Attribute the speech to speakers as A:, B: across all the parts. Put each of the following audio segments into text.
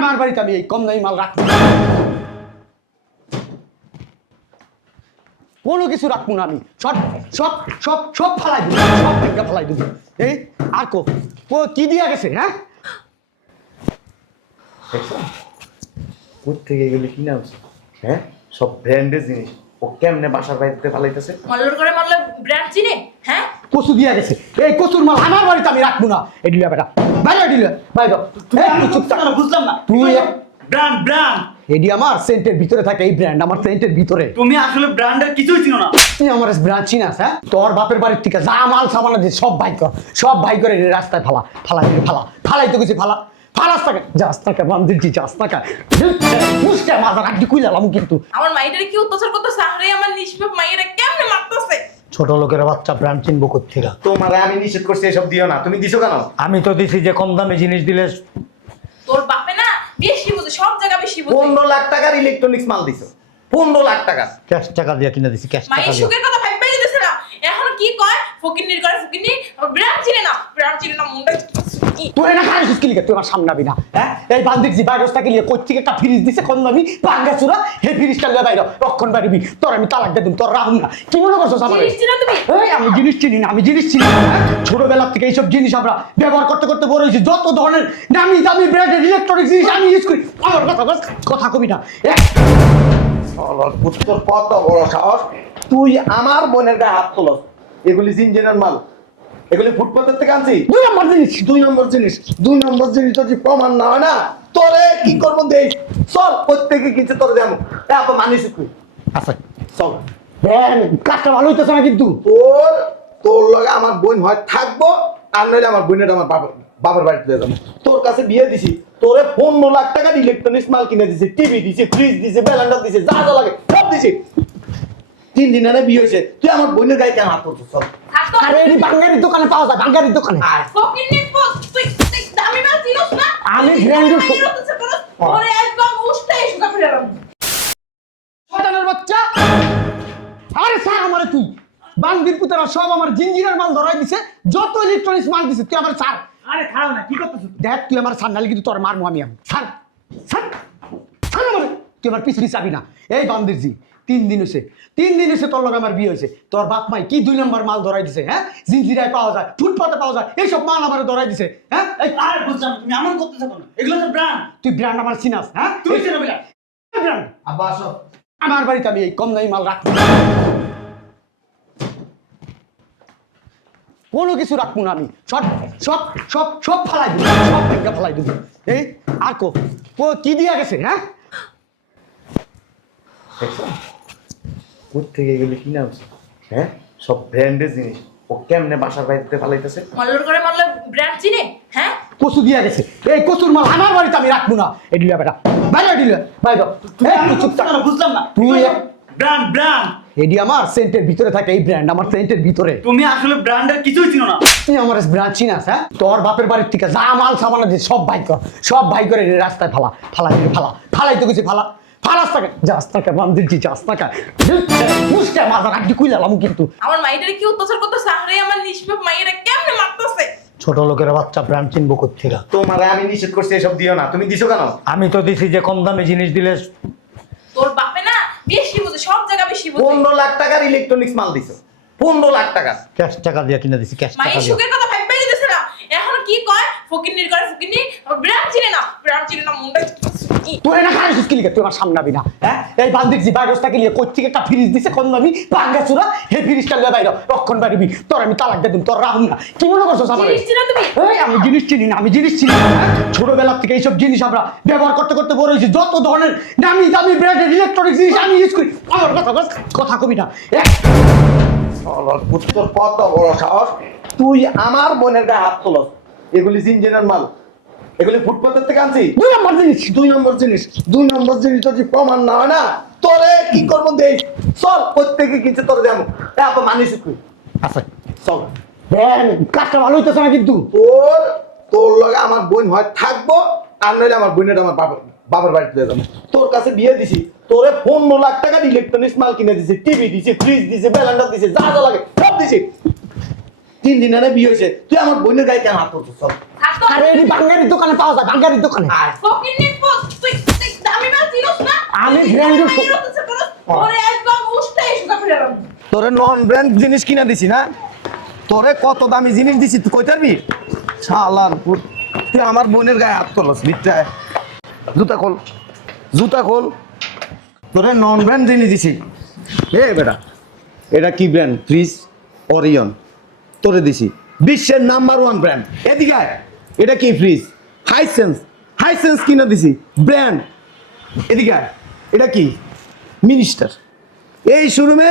A: আমার বাড়িতে আমি এই কম দামি মাল রাখব কোনো কিছু রাখব না আমি। সব সব সব সব ফালাই দিব সব ভেঙ্গা ফালাই দিব। এই আর কো ও কি দিয়া গেছে হ্যাঁ?
B: দেখছ? কোথেকে এগুলি কিনে আনছো হ্যাঁ? সব ব্র্যান্ডের জিনিস। ও কেমনে বাসার বাড়িতে ফালাইতেছে?
C: মল্লর করে মল্ল ব্র্যান্ড চিনে হ্যাঁ?
A: কচু দিয়া গেছে। এই কচুর মাল আমার বাড়িতে আমি রাখব না। এই দিলা বেটা বাইরে দিলা বাইরে চুপ
D: বুঝলাম না।
A: তুই
D: ব্র্যান্ড ব্র্যান্ড।
A: এডি আমার সেন্টের ভিতরে থাকে এই ব্র্যান্ড আমার সেন্টের ভিতরে।
D: তুমি আসলে ব্র্যান্ডের কিছুই চিনো না।
A: তুই আমার ব্র্যান্ড চিনাস হ্যাঁ? তোর বাপের বাড়ির থেকে যা মাল সামান আছে সব ভাই কর। সব ভাই করে রাস্তায় ফালা। ফালা ফালা। ফালাই তো কিছু ফালা। ফালাস যাস যাস মুসকে মাথা কিন্তু।
C: আমার মাইটারে কি অত্যাচার করতেছে? আরে আমার নিষ্পাপ মাইয়েরা কেমনে মারতেছে?
A: ছোট লোকের বাচ্চা ব্র্যান্ড চিনবো কোথেকে
B: তোমার আমি নিষেধ করছি এসব দিও না। তুমি দিছো কেন?
A: আমি তো দিছি যে কম দামে জিনিস দিলে
C: তোর বাপে না বেশি বুঝে সব জায়গা বেশি বুঝে।
B: পনেরো লাখ টাকার ইলেকট্রনিক্স মাল দিছো। পনেরো লাখ টাকা।
A: ক্যাশ টাকা দিয়ে কিনে দিছি ক্যাশ টাকা দিয়ে
C: সুখের কথা ভাববে দিতেছে না এখন কি কয় ফকিন্নির করে ফকিন্নি ব্র্যান্ড চিনে না ব্র্যান্ড চিনে না মুন্ডা
A: তুই না তুই আমার সামনে আবি না হ্যাঁ? এই বান্দিক জি বাইরে থেকে লিয়ে কোথ থেকে একটা ফ্রিজ দিছে দামি ভাঙ্গা চুরা হে ফ্রিজটা লিয়ে বাইরে রক্ষণ বাড়িবি। তোর আমি তালাক দিয়ে দিম তোর রাহুল না। কি মনে করছস আমার?
C: জিনিস চিনো তুমি?
A: এই আমি জিনিস চিনি না আমি জিনিস চিনি না হ্যাঁ? ছোটবেলা থেকে এইসব জিনিস আমরা ব্যবহার করতে করতে বড় হয়েছি যত ধরনের দামি দামি ব্র্যান্ডের ইলেকট্রনিক জিনিস আমি ইউজ করি আমার কথা কথা কবি না।
B: পুত্তর কত বড় সাহস। তুই আমার বোনের গায়ে হাত তোলস। এগুলি জিনজেনের মাল। এগুলি ফুটপাতের থেকে আনছি।
A: দুই নম্বর জিনিস।
B: দুই নম্বর জিনিস। দুই নম্বর জিনিস যদি প্রমাণ না হয় না। তোরে কি করব দেই? চল প্রত্যেকে কিছু তোর দেবো। তারপর মানিস তুই
A: আচ্ছা।
B: চল।
A: দেন কাজটা ভালো হইতেছে না কিন্তু।
B: তোর তোর লগে আমার বোন হয় থাকব। আর নইলে আমার বোনের আমার বাবা বাবার বাড়িতে দিয়ে যাব। তোর কাছে বিয়ে দিছি। তোরে পনেরো লাখ টাকার ইলেকট্রনিক্স মাল কিনে দিছে। টিভি দিছে ফ্রিজ দিছে ব্যালেন্ডার দিছে যা যা লাগে সব দিছে। তিন দিন আগে বিয়ে হয়েছে। তুই আমার বোনের গায়ে কেন হাত করছিস চল।
A: আরে এই বাঙ্গারির দোকানে পাওয়া যায় বাঙ্গারির দোকানে। আমি
C: তুই
A: brand এর
C: মাইয়ের অত্যাচার করস, ওরে একদম উষ্টাই সুখা ফিরালাম
A: শয়তানের বাচ্চা! আরে স্যার আমারে তুই। বান্দির পুতারা সব আমার জিঞ্জিরার মাল ধরাই দিছে যত ইলেকট্রনিক্স মাল দিছে তুই আমার স্যার
D: আরে খাও না কি করতেছো?
A: দেখ তুই আমার সার নালি কিন্তু তোর মারমু আমি আমি স্যার স্যার স্যার তুই আমার পিছ পিছ না। এই বান্দির জি তিন দিন হয়েছে তিন দিন হয়েছে তোর লগে আমার বিয়ে হয়েছে তোর বাপ মাই কি দুই নম্বর মাল ধরাই দিছে হ্যাঁ? জিঞ্জিরায় পাওয়া যায় ফুটপাতে পাওয়া যায় এইসব মাল আমার ধরাই দিছে হ্যাঁ? এই
D: আরে বুঝলাম তুমি এমন করতেছো কেন? এগুলো তো ব্র্যান্ড
A: তুই ব্র্যান্ড আমার চিনাস হ্যাঁ?
D: তুমি চেনো
A: ব্র্যান্ড
B: আব্বা আসো।
A: আমার বাড়িতে আমি এই কম দামি মাল রাখব কোনো কিছু রাখব না আমি। সব সব সব সব ফালাই দিব সব ভেঙ্গা ফালাই দিব। এই আর কো ও কি দিয়া গেছে হ্যাঁ?
B: কোথেকে কিনে আনছো? হ্যাঁ? সব ব্র্যান্ডের জিনিস। ও কেমনে বাসার বাড়িতে ফালাইতেছে
C: মল্লর করে মল্ল ব্র্যান্ড চিনে হ্যাঁ?
A: দিয়া গেছে। এই কচুর মাল আমার বাড়িতে আমি রাখব না। এই দিলা বেটা। বাইরে দিলা বাইরে এই, চুপ থাক।
D: বুঝলাম না।
A: তুই
D: ব্র্যান্ড ব্র্যান্ড
A: এডি আমার সেন্টের ভিতরে থাকে এই ব্র্যান্ড আমার সেন্টের ভিতরে।
D: তুমি আসলে ব্র্যান্ডের কিছুই চিনো না।
A: তুই আমার ব্র্যান্ড চিনাস হ্যাঁ? তোর বাপের বাড়ির থেকে যা মাল সামান আছে সব ভাই কর। সব ভাই করে রাস্তায় ফালা ফালা ফালা। ফালাই তো কিছু ফালা। ফালাস টাকা যাস টাকা বাম যাস টাকা মুসকে মাথা রাখি কুইলাম কিন্তু।
C: আমার মাইটারে কি অত্যাচার করতেছে? আরে আমার নিষ্পাপ মাইয়েরা কেমনে মারতেছে?
A: ছোট লোকের বাচ্চা ব্র্যান্ড চিনবো কোথেকে
B: তোমারে আমি নিষেধ করছি এসব দিও না। তুমি দিছো কেন?
A: আমি তো দিছি যে কম দামে জিনিস দিলে
C: তোর বাপে না বেশি বুঝে সব জায়গা বেশি বুঝে।
B: লাখ টাকার ইলেকট্রনিক্স মাল দিছো। পনেরো লাখ টাকা
A: ক্যাশ টাকা দিয়ে কিনে দিছি ক্যাশ টাকা দিয়ে।
C: সুখের কথা ভাববে দিতেছে না এখন কি কয়? ফকিন্নির করে ফকিন্নি ব্র্যান্ড চিনে না ব্র্যান্ড চিনে না মুন্ডা কি
A: তুই না খাই সুস্কি লিখে তুই আমার সামনে আবি না হ্যাঁ? এই বান্দিক জি বাইরে থেকে লিয়ে কোথ থেকে একটা ফ্রিজ দিছে কম দামি ভাঙ্গা চুরা হে ফ্রিজটা লিয়ে বাইরে রক্ষণ বাড়িবি। তোর আমি তালাক দিয়ে দিম তোর রাহুল না। কি মনে করছস আমার?
C: জিনিস চিনো তুমি?
A: এই আমি জিনিস চিনি না আমি জিনিস চিনি না হ্যাঁ? ছোটবেলা থেকে এইসব জিনিস আমরা ব্যবহার করতে করতে বড় হয়েছি যত ধরনের দামি দামি ব্র্যান্ডের ইলেকট্রনিক জিনিস আমি ইউজ করি আমার কথা বল, কথা কবি না।
B: কত বড় সাহস। তুই আমার বোনের গায়ে হাত তোলস। এগুলি জিনজেনের মাল। এগুলি ফুটপাতের থেকে আনছি।
A: দুই নম্বর জিনিস।
B: দুই নম্বর জিনিস। দুই নম্বর জিনিস যদি প্রমাণ না হয় না। তোরে কি করব দেই? চল প্রত্যেকে কিছু তোর দেবো। তারপর তুই
A: আচ্ছা।
B: চল।
A: দেন কাজটা ভালো হইতেছে না কিন্তু।
B: তোর তোর লগে আমার বোন হয় থাকব আর নইলে আমার বোনের আমার বাবা বাবার বাড়িতে দিয়ে যাব। তোর কাছে বিয়ে দিছি। তোরে পনেরো লাখ টাকার ইলেকট্রনিক্স মাল কিনে দিছে টিভি দিছে ফ্রিজ দিছে ব্যালেন্ডার দিছে যা যা লাগে সব দিছে। তিন দিন আগে বিয়ে হয়েছে। তুই আমার বোনের গায়ে কেন হাত করছিস চল।
C: থাকতো
A: আরে এই বাঙ্গারির দোকানে পাওয়া যায় বাঙ্গারির দোকানে। আমি
C: রাখব
B: তোরে নন ব্র্যান্ড জিনিস কিনা দিছি না? তোরে কত দামি জিনিস দিছি তুই কই পারবি? শালার পুত তুই আমার বোনের গায়ে হাত তোলস বিট্টায় জুতা খোল জুতা খোল। তোরে নন ব্র্যান্ড জিনিস দিছি। এ বেটা এটা কি ব্র্যান্ড ফ্রিজ অরিয়ন তোরে দিছি। বিশ্বের নাম্বার ওয়ান ব্র্যান্ড এদিকে এটা কি ফ্রিজ হাইসেন্স হাইসেন্স কিনা দিছি। ব্র্যান্ড এদিকে এটা কি? মিনিস্টার এই শোরুমে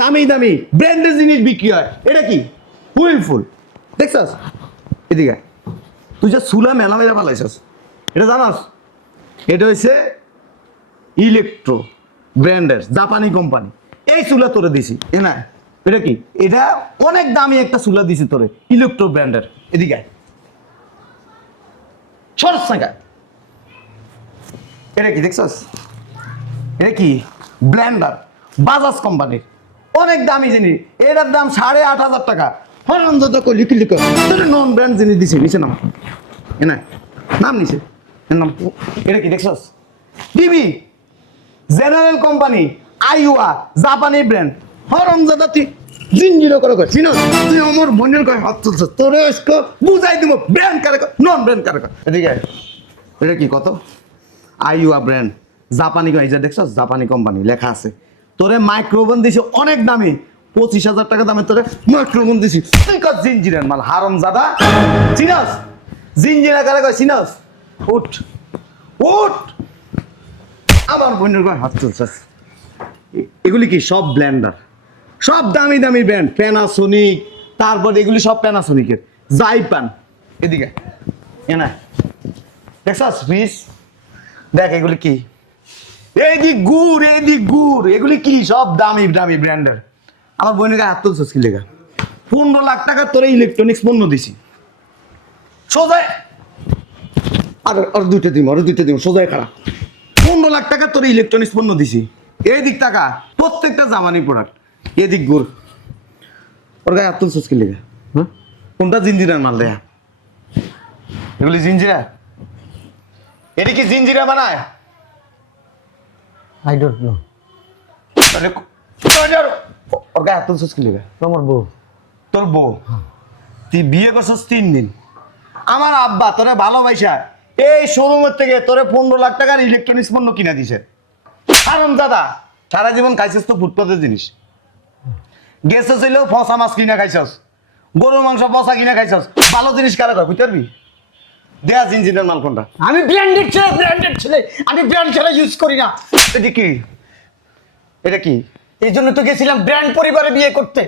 B: দামি দামি ব্র্যান্ডের জিনিস বিক্রি হয়। এটা কি? হুইলফুল দেখছস? এদিকে তুই যা সুলা মেলা মেলা পালাইছস এটা জানাস? এটা হচ্ছে ইলেকট্রো ব্র্যান্ডের জাপানি কোম্পানি এই চুলা তোরে দিছি। এ না। এটা কি? এটা অনেক দামি একটা চুলা দিছি তোরে, ইলেকট্রো ব্র্যান্ডের। এদিকে। সরস সাঙ্গা। এটা কি, দেখছস? এটা কি? ব্লেন্ডার বাজাজ কোম্পানির। অনেক দামি জিনিস। এটার দাম সাড়ে আট হাজার টাকা। হরণ যত কই লিখি নন ব্র্যান্ড জিনিস দিছে, নিচে নাম। এ না, নাম এর নাম এটা কি, দেখছস? টিভি জেনারেল কোম্পানি, আইওয়া, জাপানি ব্র্যান্ড হরম দাদা তুই জিনজিরো করে কয় চিনো তুই আমার বোনের কয় হাত তুলছ, তোরে আজকে বুঝাই দিব ব্র্যান্ড কারে নন ব্র্যান্ড কারে কয়। এদিকে এটা কি, কত? আইওয়া ব্র্যান্ড জাপানি এই যে দেখছ, জাপানি কোম্পানি লেখা আছে। তোরে মাইক্রোওভেন দিছে, অনেক দামি, পঁচিশ হাজার টাকা দামে তোরে মাইক্রোওভেন দিছি। তুই কর জিনজিরের মাল হারম জাদা চিনস? জিনজিরা কারে কয়, চিনস? উঠ উঠ! আমার বোনের গায়ে হাত তুলছাস এ- এগুলি কি, সব ব্ল্যান্ডার সব দামি দামি ব্র্যান্ড প্যানাসোনিক তারপর এগুলি সব প্যানাসোনিকের জাইপান এদিকে, এনা। দেখছাস ফিস দেখ, এগুলি কি? এইদিক গুড় এইদিক গুড় এগুলি কি? সব দামি দামি ব্র্যান্ডের। আমার বোনের গায়ে হাত তুলছাস কি লেখা পনেরো লাখ টাকা তোর ইলেকট্রনিক্স পণ্য দিছি। সোজায়। আর আর দুইটা দিম, আর দুইটা দিম, সোজায় খারাপ পনেরো লাখ টাকা তোর ইলেকট্রনিক্স পণ্য দিছি। এই দিক টাকা, প্রত্যেকটা জামানি প্রোডাক্ট এদিক গুড় ওর গায়ে হাত তুলছিস কি লেগে? হ্যাঁ? কোনটা জিঞ্জিরার মাল দেয়া? এগুলি জিঞ্জিরা? এটি কি জিঞ্জিরা বানায়?
A: আই ডোন্ট নো
B: ওর- ওর গায়ে হাত তুলছিস কি লেগে?
A: আমার বউ।
B: তোর বউ? তুই বিয়ে করছিস তিন দিন। আমার আব্বা তোরে ভালোবাসা। এই শোরুমের থেকে তোরে পনেরো লাখ টাকার ইলেকট্রনিক্স পণ্য কিনা দিছে। আরাম দাদা সারা জীবন খাইছিস তো ফুটপাতের জিনিস। গেছে ছিল ফসা মাছ কিনা খাইছস। গরুর মাংস পচা কিনা খাইছস। ভালো জিনিস কারা কয় বুঝতে পারবি? দেয়া জিনজিনের মাল কোনটা
A: আমি ব্র্যান্ডেড ছেলে ব্র্যান্ডেড ছেলে। আমি ব্র্যান্ড ছেলে ইউজ করি না।
B: এটা কি? এটা কি?
A: এই জন্য তো গেছিলাম ব্র্যান্ড পরিবারে বিয়ে করতে।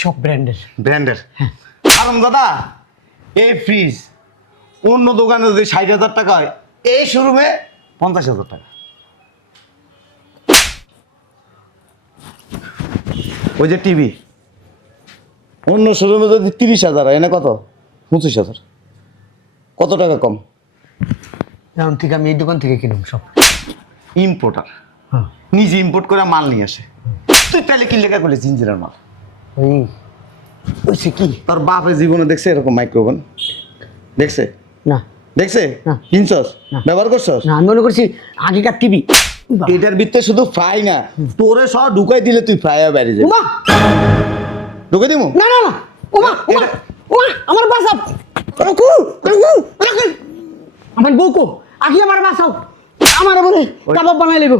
A: সব ব্র্যান্ডের
B: ব্র্যান্ডের আরাম দাদা এই ফ্রিজ অন্য দোকানে যদি ষাট হাজার টাকা হয় এই শোরুমে পঞ্চাশ হাজার টাকা। ওই যে টিভি। অন্য শোরুমে যদি তিরিশ হাজার হয় এনে কত? পঁচিশ হাজার। কত টাকা কম?
A: এখন থেকে আমি এই দোকান থেকে কিনুম সব।
B: ইম্পোর্টার
A: হ্যাঁ।
B: নিজে ইম্পোর্ট করে মাল নিয়ে আসে। তুই তাহলে কি লেখা করলে? জিঞ্জিরার মাল।
A: ওই কি?
B: তোর বাপের জীবনে দেখছে এরকম মাইক্রোফোন দেখছে?
A: না।
B: দেখছে?
A: না।
B: কিনছস?
A: না।
B: ব্যবহার করছস?
A: না আমি মনে করছি আগেকার টিভি।
B: এটার ভিতরে শুধু ফ্রাই না তোরে সব ঢুকাই দিলে তুই ফ্রাই হয়ে বাইরে যাবি। ঢুকে দিমু?
A: না না না। উমা
B: এটা-
A: উমা আমার বাসাও। রকু রকু রকু আমার বউকো আগে আমার বাসাও। আমার বলে কাবাব বানাই লেগো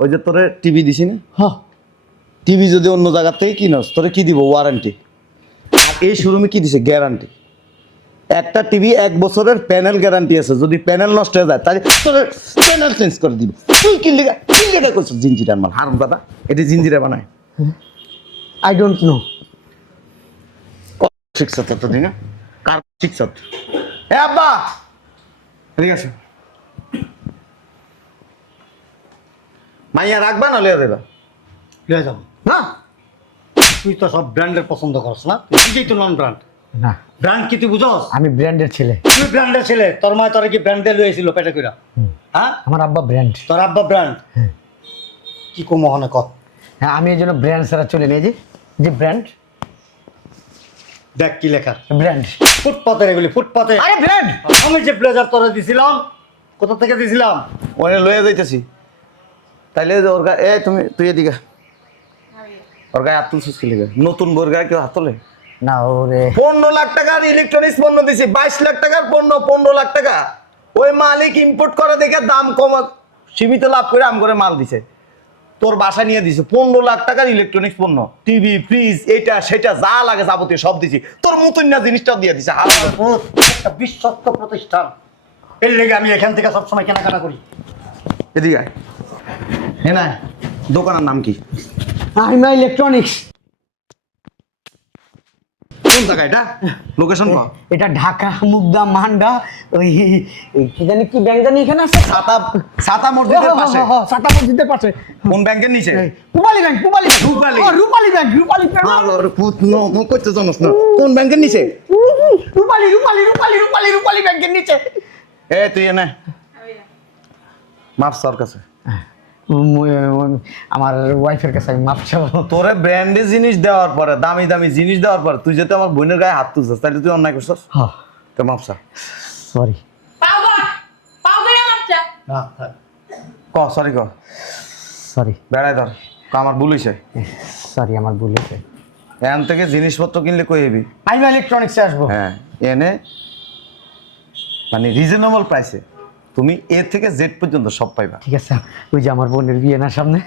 B: ওই যে তোরে টিভি দিছি না?
A: হ্যাঁ
B: টিভি যদি অন্য জায়গা থেকে কিনস তোরে কি দিব? ওয়ারেন্টি আর এই শোরুমে কি দিছে? গ্যারান্টি একটা টিভি এক বছরের প্যানেল গ্যারান্টি আছে। যদি প্যানেল নষ্ট হয়ে যায় তাহলে প্যানেল চেঞ্জ করে দিবে। তুই কি লেগা কি লেগা করছিস জিঞ্জিরার মাল। হারাম দাদা এটি জিঞ্জিরা বানায়।
A: আই ডোন্ট নো
B: শিখছ তো দিন কার শিখছ এ আব্বা! এদিকে আসো। মাইয়া রাখবা না লিয়া দেবা
E: লিয়ে যাব। না? তুই তো সব ব্র্যান্ডের পছন্দ করস না? তুই তো নন ব্র্যান্ড
A: না।
E: ব্র্যান্ড কি তুই বুঝস?
A: আমি ব্র্যান্ডের ছেলে।
E: তুই ব্র্যান্ডের ছেলে। তোর মায় তোরা কি ব্র্যান্ড দিয়ে লইয়েছিল পেটে কইরা? হ্যাঁ?
A: আমার আব্বা ব্র্যান্ড
E: তোর আব্বা ব্র্যান্ড কি কো মহনে কত
A: হ্যাঁ আমি এই জন্য ব্র্যান্ড ছাড়া চলে নিয়ে যে যে ব্র্যান্ড
E: দেখ কি লেখা
A: ব্র্যান্ড
E: ফুটপাতের এগুলি ফুটপাতে।
A: আরে ব্র্যান্ড
E: আমি যে ব্লেজার তোরা দিছিলাম কোথা থেকে দিয়েছিলাম
B: ওনে লয়ে যাইতেছি। তাইলে যে ওর গায়ে এ তুমি তুই এদিকে ওর গায়ে হাত তুলছিস কি লিগে? নতুন বোর গায়ে কেউ হাত তোলে?
E: না ওরে।
B: পনেরো লাখ টাকার ইলেকট্রনিক্স পণ্য দিছি বাইশ লাখ টাকার পণ্য পনেরো লাখ টাকা। ওই মালিক ইম্পোর্ট করে দেখে দাম কম সীমিত লাভ করে আম করে মাল দিছে। তোর বাসা নিয়ে দিছে পনেরো লাখ টাকার ইলেকট্রনিক্স পণ্য। টিভি ফ্রিজ এটা সেটা যা লাগে যাবতীয় সব দিছি। তোর মতন না জিনিসটাও দিয়ে দিছে
E: একটা বিশ্বস্ত প্রতিষ্ঠান। এর লেগে আমি এখান থেকে সবসময় কেনাকাটা করি।
B: এদিকে আয়। দোকানের নাম কি?
A: ইলেকট্রনিক্স
B: কোন জায়গা এটা? লোকেশন কো।
A: এটা ঢাকা মুগদা মান্ডা ওই কি জানি কি ব্যাংক জানি এখানে আছে?
B: ছাতা ছাতা মসজিদের পাশে।
A: সাতা মসজিদের পাশে।
B: কোন ব্যাংকের নিচে?
A: Rupali. Bank Rupali bank
B: Rupali.
A: Rupali bank Rupali
B: আলোর পুত নো নো করতে জানোস না। কোন ব্যাংকের নিচে?
A: রূপালী রূপালী রূপালী রূপালী রূপালী ব্যাংকের নিচে।
B: এ তুই এনে। মাপ সর কাছে।
A: আমার ওয়াইফের কাছে আমি মাপ চাবো।
B: তোরে ব্র্যান্ডের জিনিস দেওয়ার পরে দামি দামি জিনিস দেওয়ার পরে তুই যেতে আমার বোনের গায়ে হাত তুলছিস তাহলে তুই অন্যায় করছিস? তো
A: সরি
C: পাও ধর পাও ধরে মাপটা
B: ক সরি ক।
A: সরি
B: বেড়াই ধর ক আমার ভুল হইছে।
A: সরি আমার ভুল হয়েছে
B: এখান থেকে জিনিসপত্র কিনলে কই এবি
A: আইমা ইলেকট্রনিক্সে আসব।
B: হ্যাঁ এনে মানে রিজনেবল প্রাইসে তুমি এ থেকে জেড পর্যন্ত সব পাইবা।
A: ঠিক আছে ওই যে আমার বোনের বিয়ে না সামনে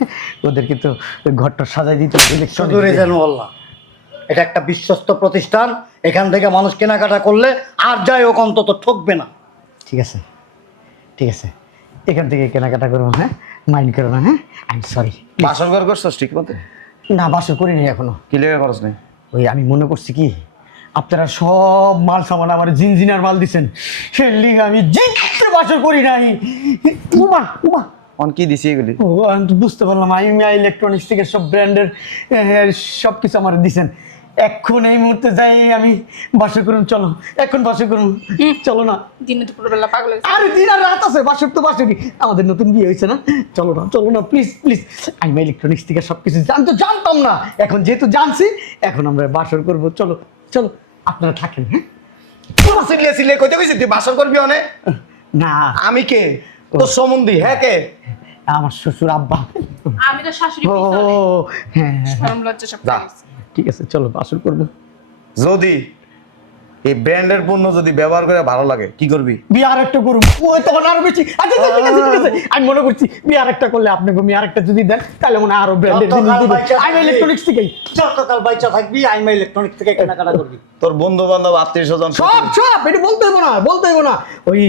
A: ওদেরকে তো ওই ঘরটা সাজাই দিতে হবে
E: শুধু
A: ইলেকট্রনিক্স
E: রেজান এটা একটা বিশ্বস্ত প্রতিষ্ঠান এখান থেকে মানুষ কেনাকাটা করলে আর যাই হোক অন্তত ঠকবে না।
A: ঠিক আছে ঠিক আছে এখান থেকে কেনাকাটা করব হ্যাঁ? মাইন্ড করো না হ্যাঁ? আই এম সরি
B: বাসর ঘর করছ ঠিক মতো
A: না বাসর করিনি এখনও।
B: কি লেগে খরচ নেই?
A: ওই আমি মনে করছি কি আপনারা সব মাল সামান আমার জিনজিনার মাল দিছেন। সে লিগে আমি জিনতে বাসর করি নাই। উমা উমা।
B: অন কি দিছি এগুলি?
A: ও আমি তো বুঝতে পারলাম আইমিয়া ইলেকট্রনিক্স থেকে সব ব্র্যান্ডের সব কিছু আমার দিছেন। এখন এই মুহূর্তে যাই আমি বাসর করুন চলো। এখন বাসর করুন। চলো না।
C: দিনে দুপুরবেলা পাগল
A: আরে দিন আর রাত আছে। বাসর তো বাসরই। আমাদের নতুন বিয়ে হয়েছে না? চলো না চলো না প্লিজ প্লিজ আইমা ইলেকট্রনিক্স থেকে সব কিছু জানতো জানতাম না। এখন যেহেতু জানছি এখন আমরা বাসর করব। চলো চলো। আপনারা থাকেন হ্যাঁ?
B: সিলে সিলে কইতে কইছি তুই বাসন করবি অনেক
A: না।
B: আমি কে? তোর সম্বন্ধী হ্যাঁ কে?
A: আমার শ্বশুর আব্বা।
C: আমি তো শাশুড়ি
A: ও হ্যাঁ হ্যাঁ,
C: শরম লজ্জা সব।
A: ঠিক আছে চলো বাসর করব।
B: যদি এই ব্র্যান্ডের পণ্য যদি ব্যবহার করে ভালো লাগে কি করবি?
A: বিয়ে আর একটা করুন ওই তখন আরও বেশি। আচ্ছা আচ্ছা, ঠিক আছে ঠিক আছে। আমি মনে করছি বিয়ে আর একটা করলে আপনাকে আমি আর একটা যদি দেন তাহলে মনে আরও ব্র্যান্ডের জিনিস দিবেন আমি ইলেকট্রনিক্স থেকেই।
E: যতকাল বাইচা থাকবি আইমা ইলেকট্রনিক্স থেকে কেনাকাটা করবি।
B: তোর বন্ধু বান্ধব আত্মীয় স্বজন
A: সব সব এটা বলতে হইব না বলতে হইব না। ওই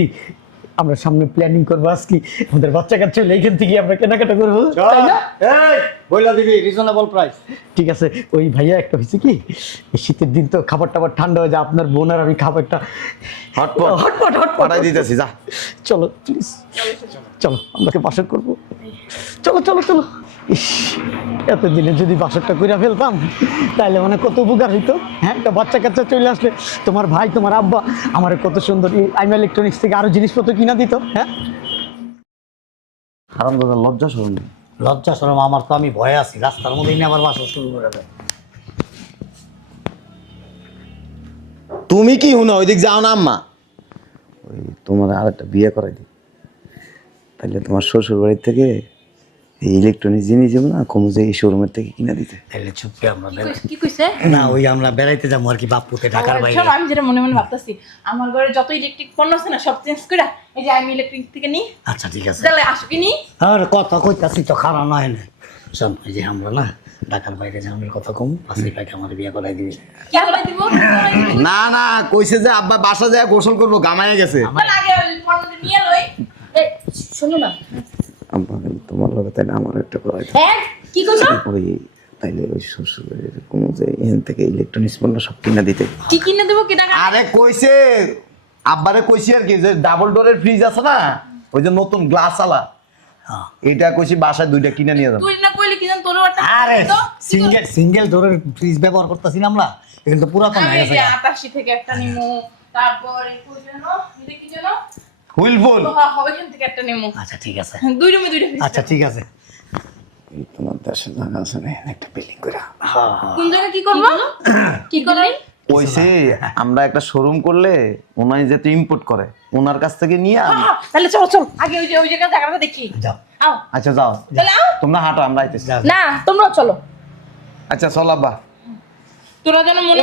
A: আমরা সামনে প্ল্যানিং করব আজকে। আমাদের বাচ্চা কাচ্চা হলে এইখান থেকে আমরা কেনাকাটা করব। তাই না?
E: এই বইলা দিবি রিজনেবল প্রাইস
A: ঠিক আছে ওই ভাইয়া একটা হয়েছে কি শীতের দিন তো খাবার টাবার ঠান্ডা হয়ে যায় আপনার বোন আর আমি খাবারটা
B: হটপট
A: হটপট হটপট
B: পাঠাই দিতেছি যা।
A: চলো প্লিজ চলো আমরাকে বাসর করব। চলো চলো চলো। ইস এতদিনে যদি বাসরটা করে ফেলতাম তাহলে মানে কত উপকার হইতো। হ্যাঁ একটা বাচ্চা কাচ্চা চলে আসলে তোমার ভাই তোমার আব্বা আমার কত সুন্দর আইম ইলেকট্রনিক্স থেকে আরও জিনিসপত্র কিনা দিত হ্যাঁ?
B: হারাম দাদা লজ্জা সরম নেই।
E: লজ্জা শরম আমার তো আমি ভয়ে আছি রাস্তার মধ্যে নিয়ে আবার বাসা শুরু করে দেয়।
B: তুমি কি হুনো ওইদিক যাও না আম্মা। ওই তোমার আর একটা বিয়ে করাই দি তাহলে তোমার শ্বশুর বাড়ির থেকে এই ইলেকট্রনিক জিনিস যাব না কমু যে এই শোরুমের থেকে কিনে দিতে।
E: তাহলে চুপকে আমরা
C: কি কইছে?
E: না ওই আমরা বেড়াইতে যাব আর কি বাপুতে ঢাকার বাইরে।
C: আমি যেটা মনে মনে ভাবতেছি আমার ঘরে যত ইলেকট্রিক পণ্য আছে না সব চেঞ্জ করে এই যে আমি ইলেকট্রিক থেকে নিই
E: আচ্ছা ঠিক আছে।
C: তাহলে আসো কি নি?
E: আর কথা কইতাছি তো খারাপ নয় না। শোন ওই যে আমরা না ঢাকার বাইরে যাওয়ার কথা কম পাশে পাইকে আমার বিয়ে করাই দিবি?
B: না না কইছে যে আব্বা বাসা যায় গোসল করব গামায় গেছে।
C: তাহলে আগে ওই নিয়ে লই। এই, শোনো না।
B: আব্বা তোমার লগে তাইলে আমার একটা করাই
C: কি করছ
B: ওই তাইলে ওই যে এখান থেকে ইলেকট্রনিক্স পণ্য সব কিনে দিতে।
C: কি কিনে দেবো কি টাকা?
B: আরে কইছে আব্বারে কইছি আর কি যে ডাবল ডোরের ফ্রিজ আছে না ওই যে নতুন গ্লাস আলা।
E: হ্যাঁ।
B: এটা কইছি বাসায় দুইটা কিনে নিয়ে যাব।
C: তুই না কইলে কি জান তোরও একটা
E: আরে সিঙ্গেল সিঙ্গেল ডোরের ফ্রিজ ব্যবহার করতেছি না আমরা। এগুলো তো পুরাতন হয়ে
C: এই
E: গেছে।
C: যে আটাশি থেকে একটা নিমু তারপর এই যেন এটা কি যেন?
B: হুইলফুল
C: ও, ওইখান থেকে একটা নিমু।
E: আচ্ছা ঠিক আছে।
C: দুই রুমে দুইটা fridge
E: আচ্ছা ঠিক আছে।
B: তোমার দেশের জায়গা আছে না? একটা বিল্ডিং করে
C: কোন জায়গায় কি করব? কি করবি?
B: কইছে আমরা একটা শোরুম করলে ওনাই যেতে ইম্পোর্ট করে ওনার কাছ থেকে নিয়ে
C: তাহলে চলো চলো। আগে ওই যে ওই জায়গাটা দেখি।
E: যাও।
C: আও।
B: আচ্ছা যাও। তোমরা হাঁটো আমরা আইতেছি।
C: না তোমরাও চলো।
B: আচ্ছা চল আব্বা।
C: তোরা যেন মনে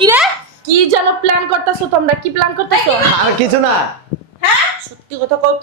C: কি রে?
F: কি যেন প্ল্যান করতেছো তোমরা? কি প্ল্যান করতেছো?
B: আর কিছু না।
C: হ্যাঁ? সত্যি কথা কও